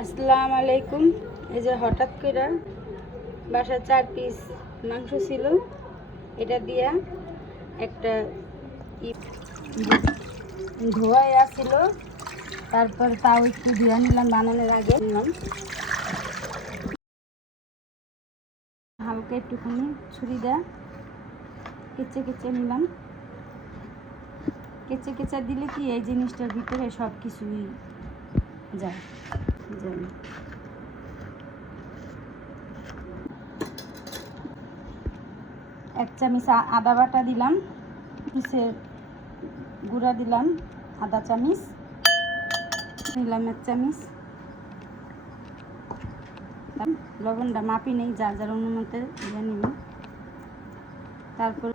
আসসালামু আলাইকুম। এই যে হঠাৎ করে বাসায় চার পিস মাংস ছিল, এটা দিয়া একটা ধোয়া ছিল তারপর তাও একটু ধোয়া নিলাম বানানোর আগে। নিলাম হালকা একটুখানি ছুরি দেয়া কেচে কেচে নিলাম। কেচে কেচে দিলে কি এই জিনিসটার ভিতরে সব কিছুই যায়। যায় এক চামচ আদা বাটা দিলাম পিসের গুঁড়া দিলাম, আদা চামচ, দিলাম এক চামচ। লবণটা মাপি নেই, যার যার অনুমতে দিয়ে নিব। তারপর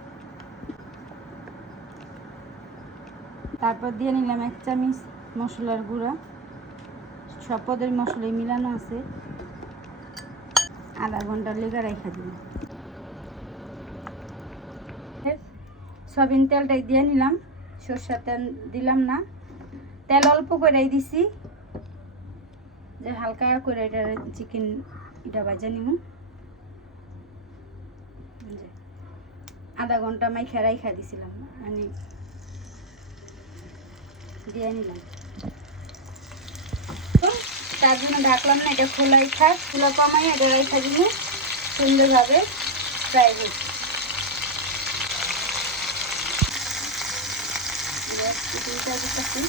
তারপর দিয়ে নিলাম এক চামচ মশলার গুঁড়া। সব পদের মশলাই মিলানো আছে। আধা ঘণ্টার লেগে রেখে দিলাম। সবিন তেলটাই দিয়ে নিলাম, সরষের তেল দিলাম না। তেল অল্প করেই দিছি, যে হালকা করে এটা চিকেন এটা বাজে নিব আধা ঘণ্টা মাই খেরাই খাই দিছিলাম আমি দিয়ে নিলাম। তার জন্য ঢাকলাম না, এটা খোলাই থাক, খোলা কমাই, এটা রেখে দিল সুন্দরভাবে ফ্রাই হচ্ছে চিকেনটা দিতেছি